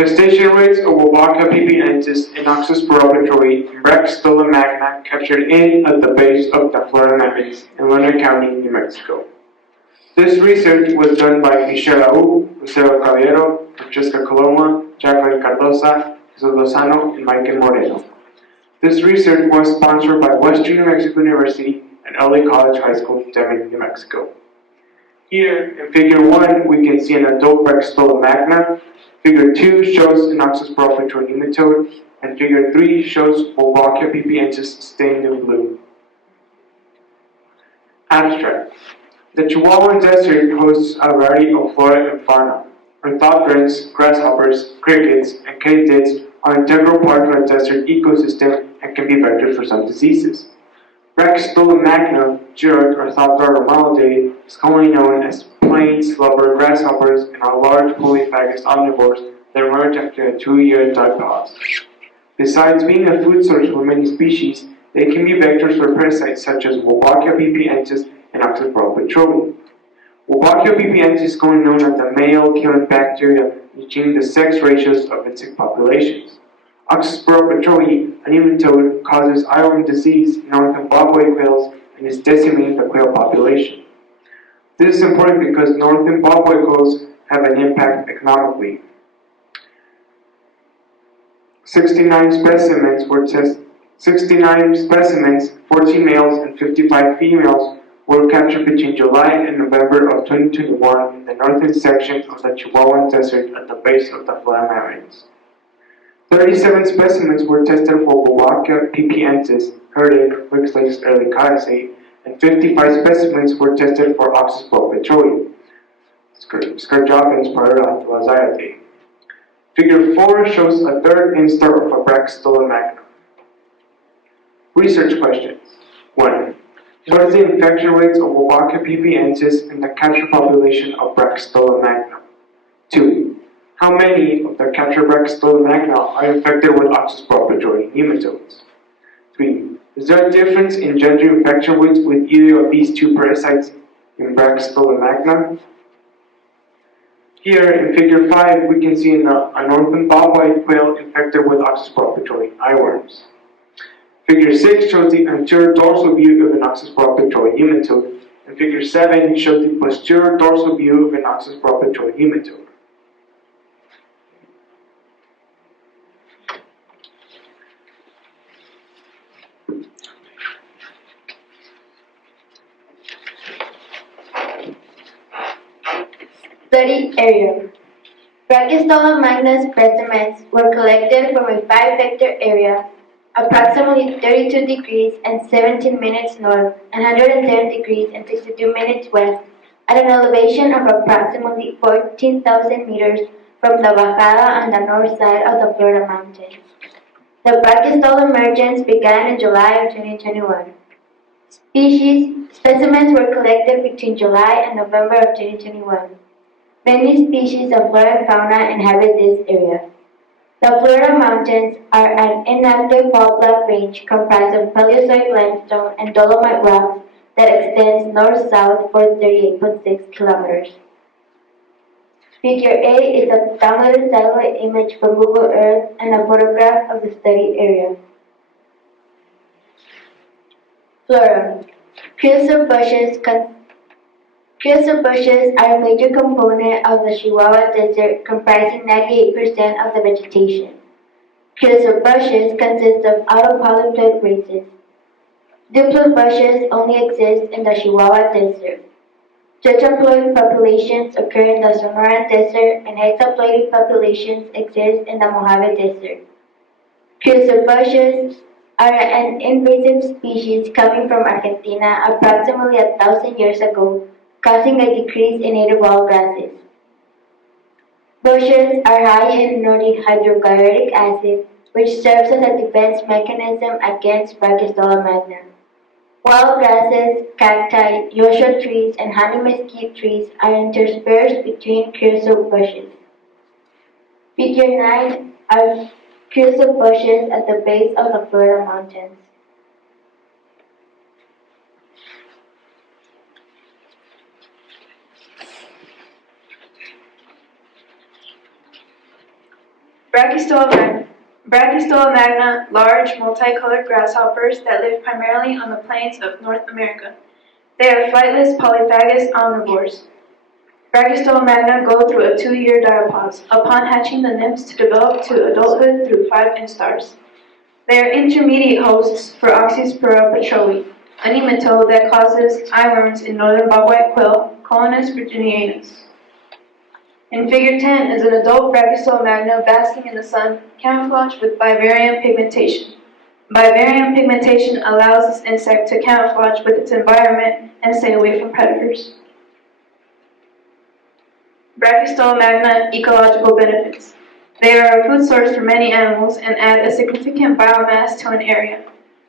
Infestation rates of Wolbachia pipientis and Oxyspirura petrowi and Brachystola magna captured in at the base of the Florida mountains in Leonard County, New Mexico. This research was done by Michelle Aú, Lucero Caballero, Francesca Coloma, Jacqueline Cardosa, Jesus Lozano, and Michael Moreno. This research was sponsored by Western New Mexico University and LA College High School, Deming, New Mexico. Here, in Figure 1, we can see an adult Brachystola magna. Figure 2 shows an Oxyspirura petrowi nematode, and Figure 3 shows Wolbachia pipientis stained in blue. Abstract. The Chihuahuan Desert hosts a variety of flora and fauna. Orthopterans, grasshoppers, crickets, and katydids are integral parts of the desert ecosystem and can be vectors for some diseases. Brachystola magna, Girard, Orthoptera Romaleidae, is commonly known as Plains Lubber Grasshoppers and are large polyphagous omnivores that emerge after a 2-year diapause. Besides being a food source for many species, they can be vectors for parasites such as Wolbachia pipientis and Oxyspirura petrowi. Wolbachia pipientis is commonly known as the male-killing bacteria, reaching the sex ratios of insect populations. Oxyspirura petrowi, a nematode, causes eyeworm disease in Northern Bobwhite Quails and is decimating the quail population. This is important because Northern Bobwhite Quails have an impact economically. 69 specimens, 14 males and 55 females, were captured between July and November of 2021 in the northern section of the Chihuahuan Desert at the base of the Florida mountains. 37 specimens were tested for Wolbachia pipientis, Hertig, Rickettsiates, Ehrlichiaceae, and 55 specimens were tested for Oxyspirura petrowi, Skrjabin, Spirurida. Figure 4 shows a third instar of a Brachystola magna. Research questions. 1. What is the infection rates of Wolbachia pipiensis in the captured population of Brachystola magna? 2. How many of the captured Brachystola magna are infected with Oxyspirura petrowi nematodes? 3. Is there a difference in gender infection rates with either of these two parasites in Brachystola magna? Here in Figure 5, we can see a Northern Bobwhite Quail infected with Oxyspirura petrowi eyeworms. Figure 6 shows the anterior dorsal view of an Oxyspirura petrowi nematode, and Figure 7 shows the posterior dorsal view of an Oxyspirura petrowi nematode. Study area. Brachystola magna specimens were collected from a 5-hectare area, approximately 32 degrees and 17 minutes north and 110 degrees and 62 minutes west, at an elevation of approximately 14,000 meters from the bajada on the north side of the Florida mountains. The Brachystola emergence began in July of 2021. Specimens were collected between July and November of 2021. Many species of flora and fauna inhabit this area. The Florida mountains are an inactive fault-block range comprised of Paleozoic limestone and dolomite rocks that extends north-south for 38.6 kilometers. Figure A is a downloaded satellite image from Google Earth and a photograph of the study area. Flora. Creosote bushes are a major component of the Chihuahua Desert, comprising 98% of the vegetation. Creosote bushes consist of autopolyploid races. Diploid bushes only exist in the Chihuahua Desert. Tetraploid populations occur in the Sonoran Desert, and hexaploidy populations exist in the Mojave Desert. Creosote bushes are an invasive species coming from Argentina approximately 1,000 years ago, causing a decrease in native wild grasses. Bushes are high in Nordic hydrochloric acid, which serves as a defense mechanism against Brachystola magna. Wild grasses, cacti, Joshua trees, and honey mesquite trees are interspersed between creosote bushes. Figure 9 are creosote bushes at the base of the Florida mountains. Brachystola magna. Brachystola magna, large, multicolored grasshoppers that live primarily on the plains of North America. They are flightless, polyphagous omnivores. Brachystola magna go through a 2-year diapause, upon hatching the nymphs to develop to adulthood through 5 instars. They are intermediate hosts for Oxyspirura petrowi, a nematode that causes eyeworms in Northern Bobwhite Quail, Colonus virginianus. In Figure 10 is an adult Brachystola magna basking in the sun, camouflaged with bivarium pigmentation. Bivarium pigmentation allows this insect to camouflage with its environment and stay away from predators. Brachystola magna ecological benefits. They are a food source for many animals and add a significant biomass to an area.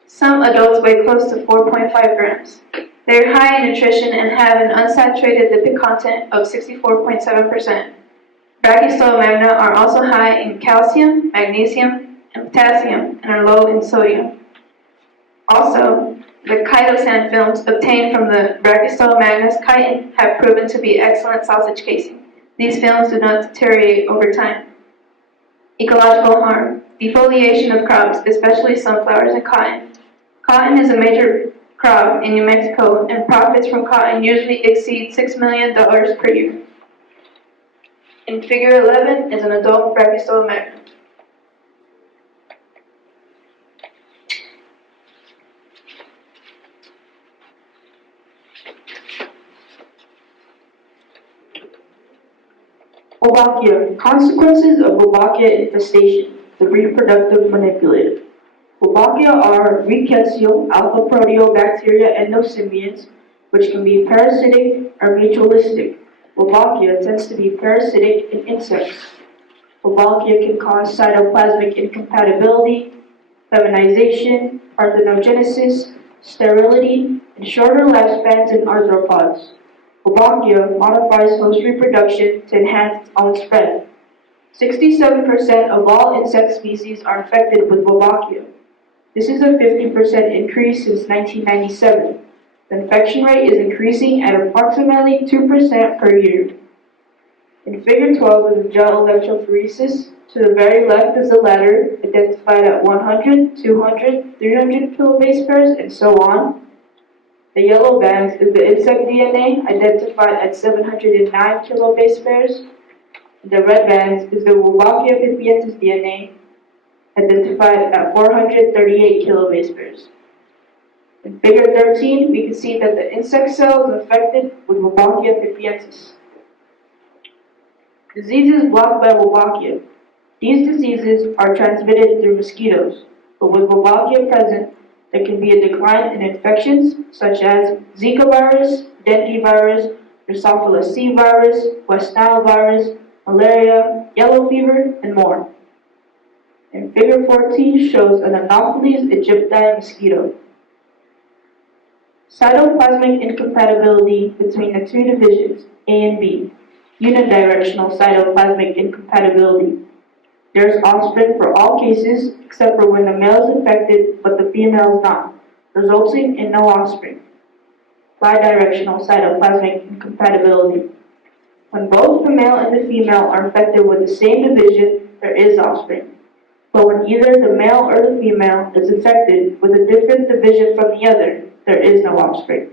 Some adults weigh close to 4.5 grams. They are high in nutrition and have an unsaturated lipid content of 64.7%. Brachystola magna are also high in calcium, magnesium, and potassium and are low in sodium. Also, the chitosan films obtained from the Brachystola magna's chitin have proven to be excellent sausage casing. These films do not deteriorate over time. Ecological harm. Defoliation of crops, especially sunflowers and cotton. Cotton is a major crop in New Mexico, and profits from cotton usually exceed $6 million per year. In Figure 11 is an adult Brachystola magna. Wolbachia. Consequences of Wolbachia infestation. The reproductive manipulative. Wolbachia are rickettsial alpha proteobacteria endosymbions, which can be parasitic or mutualistic. Wolbachia tends to be parasitic in insects. Wolbachia can cause cytoplasmic incompatibility, feminization, parthenogenesis, sterility, and shorter lifespans in arthropods. Wolbachia modifies host reproduction to enhance its own spread. 67% of all insect species are infected with Wolbachia. This is a 50% increase since 1997. The infection rate is increasing at approximately 2% per year. In Figure 12 is a gel electrophoresis. To the very left is the ladder, identified at 100, 200, 300 kilobase pairs, and so on. The yellow bands is the insect DNA, identified at 709 kilobase pairs. The red bands is the Wolbachia pipientis DNA, identified at 438 kilobase pairs. In Figure 13, we can see that the insect cell is infected with Wolbachia pipientis. Diseases blocked by Wolbachia. These diseases are transmitted through mosquitoes, but with Wolbachia present, there can be a decline in infections such as Zika virus, dengue virus, Drosophila C virus, West Nile virus, malaria, yellow fever, and more. And Figure 14 shows an Anopheles aegypti mosquito. Cytoplasmic incompatibility between the two divisions, A and B. Unidirectional cytoplasmic incompatibility. There is offspring for all cases except for when the male is infected but the female is not, resulting in no offspring. Bidirectional cytoplasmic incompatibility. When both the male and the female are infected with the same division, there is offspring. But when either the male or the female is infected with a different division from the other, there is no offspring.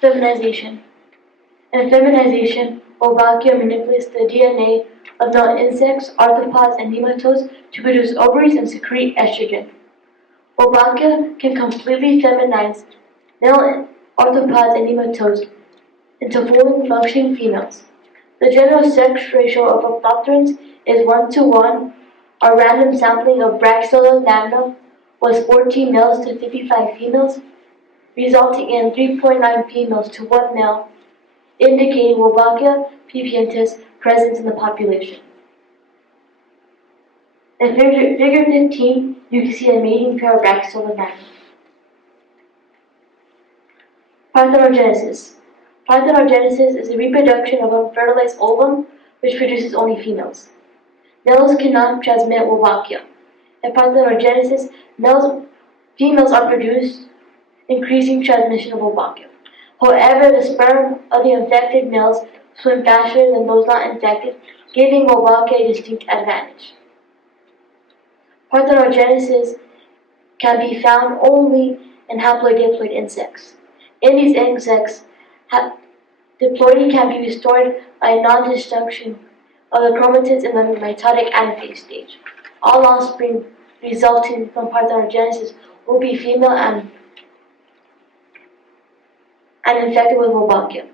Feminization. In feminization, Wolbachia manipulates the DNA of male insects, arthropods, and nematodes to produce ovaries and secrete estrogen. Wolbachia can completely feminize male arthropods and nematodes into fully functioning females. The general sex ratio of Orthopterans is 1:1. A random sampling of Brachystola magna was 14 males to 55 females, resulting in 3.9 females to 1 male, indicating Wolbachia pipientis presence in the population. In Figure 15, you can see a mating pair of Brachystola magna. Parthenogenesis. Parthenogenesis is the reproduction of a fertilized ovum which produces only females. Males cannot transmit Wolbachia. In parthenogenesis, females are produced, increasing transmission of Wolbachia. However, the sperm of the infected males swim faster than those not infected, giving Wolbachia a distinct advantage. Parthenogenesis can be found only in haploid-diploid insects. In these insects, diploidy can be restored by non-destruction of the chromatids in the mitotic anaphase stage. All offspring resulting from parthenogenesis will be female and infected with Wolbachia.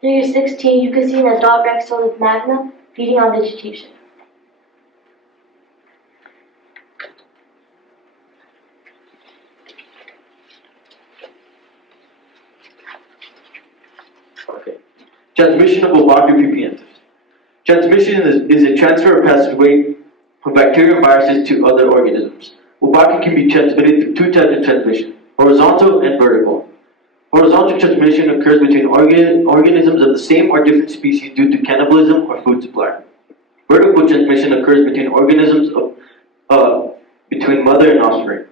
Figure 16, you can see an adult Brachystola magna feeding on vegetation. Okay. Transmission of Wolbachia pipientis. Transmission is a transfer or passageway of bacteria and viruses to other organisms. Wolbachia can be transmitted through two types of transmission, horizontal and vertical. Horizontal transmission occurs between organisms of the same or different species due to cannibalism or food supply. Vertical transmission occurs between organisms between mother and offspring.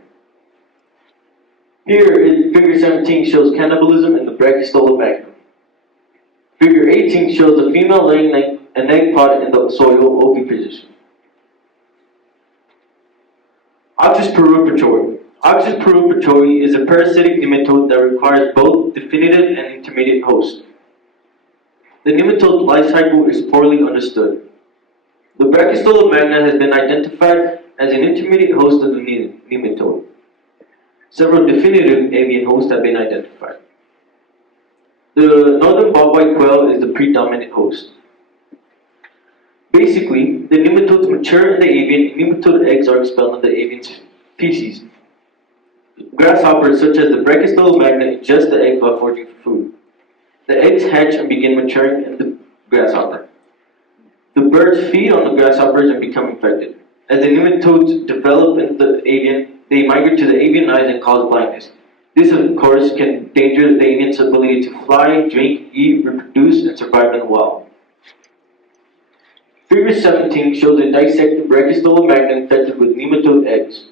Here, figure 17 shows cannibalism in the Brachystola magna. Figure 18 shows the female laying an egg pod in the soil oviposition. Oxyspirura petrowi. Oxyspirura petrowi is a parasitic nematode that requires both definitive and intermediate host. The nematode life cycle is poorly understood. The Brachystola magna has been identified as an intermediate host of the nematode. Several definitive avian hosts have been identified. The Northern Bobwhite Quail is the predominant host. Basically, the nematodes mature in the avian and nematode eggs are expelled in the avian feces. Grasshoppers such as the Brachystola magna ingest the egg while foraging for food. The eggs hatch and begin maturing in the grasshopper. The birds feed on the grasshoppers and become infected. As the nematodes develop in the avian, they migrate to the avian eyes and cause blindness. This, of course, can endanger the avian's ability to fly, drink, eat, reproduce, and survive in the wild. Figure 17 shows a dissected Brachystola magna infected with nematode eggs.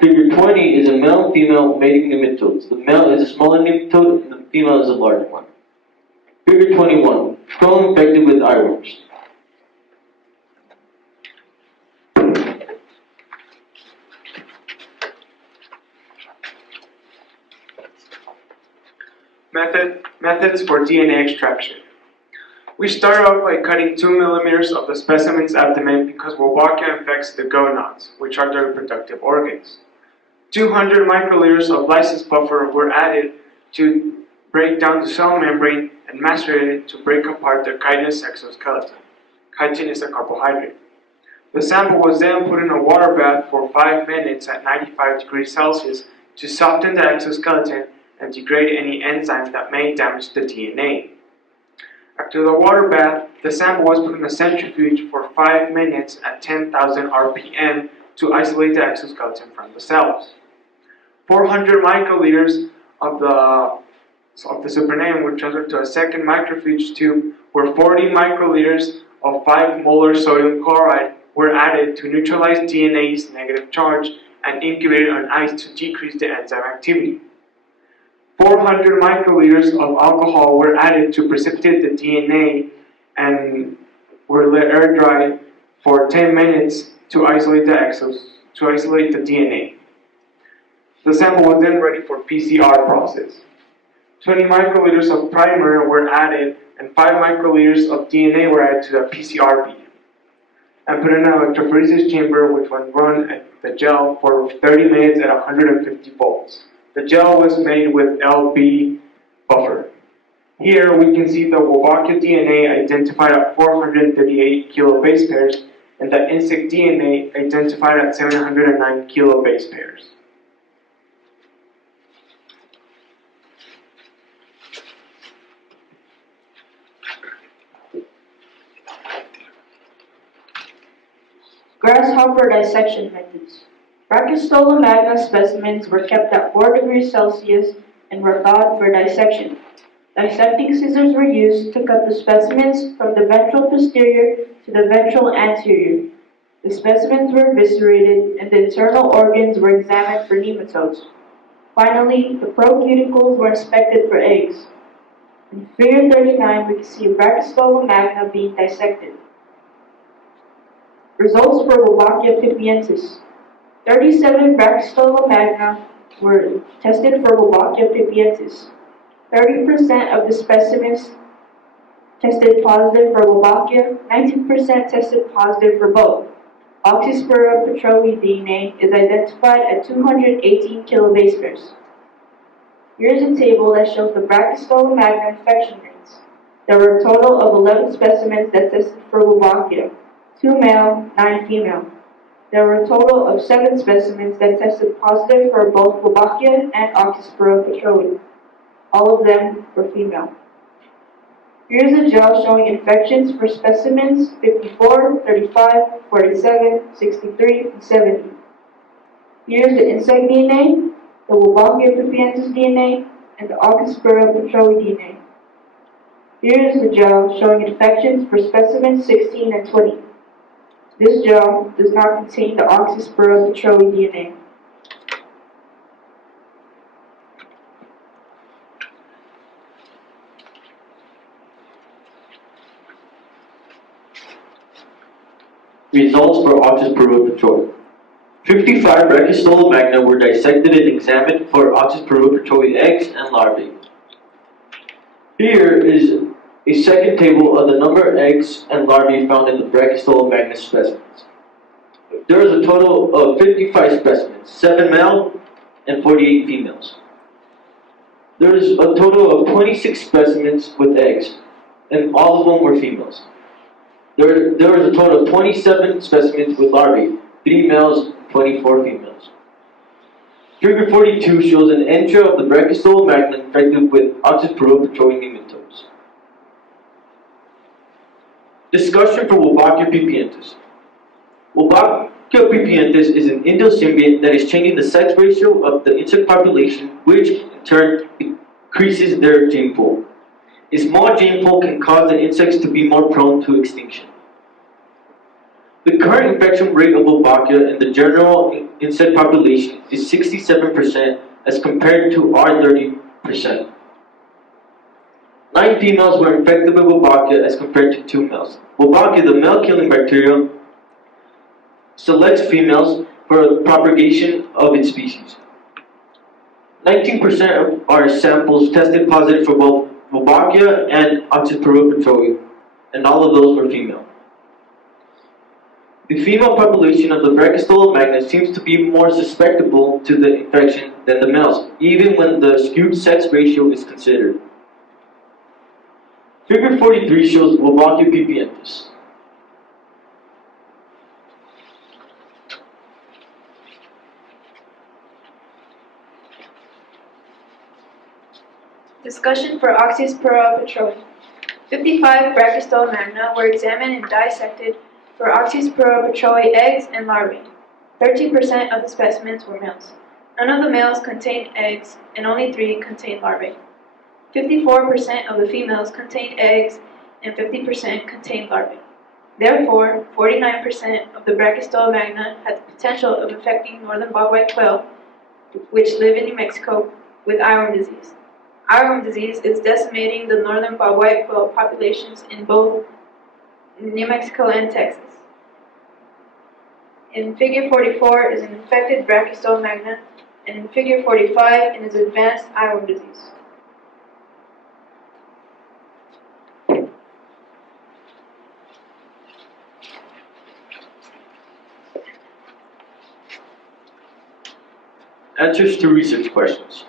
Figure 20 is a male and female mating nematodes. The male is a smaller nematode and the female is a larger one. Figure 21, quail infected with eyeworms. Methods for DNA extraction. We start off by cutting 2 millimeters of the specimen's abdomen because Wolbachia infects the gonads, which are the reproductive organs. 200 microliters of lysis buffer were added to break down the cell membrane and macerated to break apart the chitinous exoskeleton. Chitin is a carbohydrate. The sample was then put in a water bath for 5 minutes at 95 degrees Celsius to soften the exoskeleton and degrade any enzymes that may damage the DNA. After the water bath, the sample was put in a centrifuge for 5 minutes at 10,000 RPM to isolate the exoskeleton from the cells. 400 microliters of the supernatant were transferred to a second microfuge tube where 40 microliters of 5 molar sodium chloride were added to neutralize DNA's negative charge and incubated on ice to decrease the enzyme activity. 400 microliters of alcohol were added to precipitate the DNA and were let air dry for 10 minutes to isolate the DNA. The sample was then ready for PCR process. 20 microliters of primer were added and 5 microliters of DNA were added to the PCR bead and put in an electrophoresis chamber which was run at the gel for 30 minutes at 150 volts. The gel was made with LB buffer. Here we can see the Wolbachia DNA identified at 438 kilobase pairs and the insect DNA identified at 709 kilobase pairs. Grasshopper dissection methods. Brachystola magna specimens were kept at 4 degrees Celsius and were thawed for dissection. Dissecting scissors were used to cut the specimens from the ventral posterior to the ventral anterior. The specimens were eviscerated and the internal organs were examined for nematodes. Finally, the procuticles were inspected for eggs. In figure 39, we can see a Brachystola magna being dissected. Results for Wolbachia pipientis. 37 Brachystola magna were tested for Wolbachia pipientis. 30% of the specimens tested positive for Wolbachia, 19% tested positive for both. Oxyspirura petrowi DNA is identified at 218 kilobase pairs. Here is a table that shows the Brachystola magna infection rates. There were a total of 11 specimens that tested for Wolbachia, 2 male, 9 female. There were a total of 7 specimens that tested positive for both Wolbachia and Oxyspirura petrowi. All of them were female. Here is a gel showing infections for specimens 54, 35, 47, 63, and 70. Here is the insect DNA, the Wolbachia pipientis DNA, and the Oxyspirura petrowi DNA. Here is the gel showing infections for specimens 16 and 20. This gel does not contain the Oxyspirura petrowi DNA. Results for Oxyspirura petrowi. 55 Brachystola magna were dissected and examined for Oxyspirura petrowi eggs and larvae. Here is a second table of the number of eggs and larvae found in the Brachystola magna specimens. There is a total of 55 specimens, 7 male and 48 females. There is a total of 26 specimens with eggs, and all of them were females. There was a total of 27 specimens with larvae, 3 males, 24 females. Figure 42 shows an entry of the Brachystola magna infected with Oxyspirura petrowi nematodes. Discussion for Wolbachia pipientis. Wolbachia pipientis is an endosymbiont that is changing the sex ratio of the insect population, which in turn increases their gene pool. A small gene pool can cause the insects to be more prone to extinction. The current infection rate of Wolbachia in the general insect population is 67% as compared to our 30%. 9 females were infected with Wolbachia as compared to 2 males. Wolbachia, the male-killing bacterium, selects females for propagation of its species. 19% of our samples tested positive for both Wolbachia and Oxyspirura petrowi, and all of those were female. The female population of the Brachystola magna seems to be more susceptible to the infection than the males, even when the skewed sex ratio is considered. Figure 43 shows Wolbachia pipientis. Discussion for Oxyspirura petrowi. 55 Brachystola magna were examined and dissected for Oxyspirura petrowi eggs and larvae. 13% of the specimens were males. None of the males contained eggs, and only 3 contained larvae. 54% of the females contained eggs, and 50% contained larvae. Therefore, 49% of the Brachystola magna had the potential of infecting Northern Bobwhite Quail, which live in New Mexico, with eyeworm disease. Eyeworm disease is decimating the Northern Bobwhite Quail populations in both New Mexico and Texas. In figure 44 is an infected Brachystola magna, and in figure 45 is advanced eyeworm disease. Answers to research questions.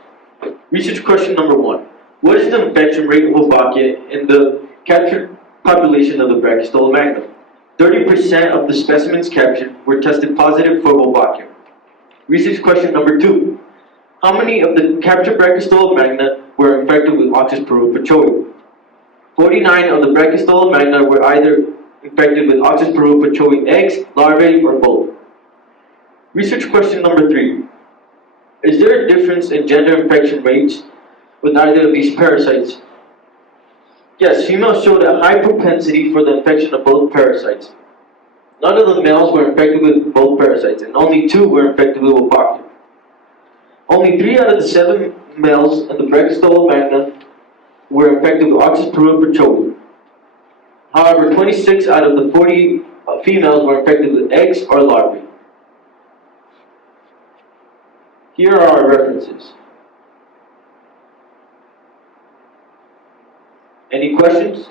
Research question number 1. What is the infection rate of Wolbachia in the captured population of the Brachystola magna? 30% of the specimens captured were tested positive for Wolbachia. Research question number 2. How many of the captured Brachystola magna were infected with Oxyspirura petrowi? 49 of the Brachystola magna were either infected with Oxyspirura petrowi eggs, larvae, or both. Research question number 3. Is there a difference in gender infection rates with either of these parasites? Yes, females showed a high propensity for the infection of both parasites. None of the males were infected with both parasites, and only 2 were infected with Wolbachia. Only 3 out of the 7 males in the Brachystola magna were infected with Oxyspirura petrowi. However, 26 out of the 40 females were infected with eggs or larvae. Here are our references. Any questions?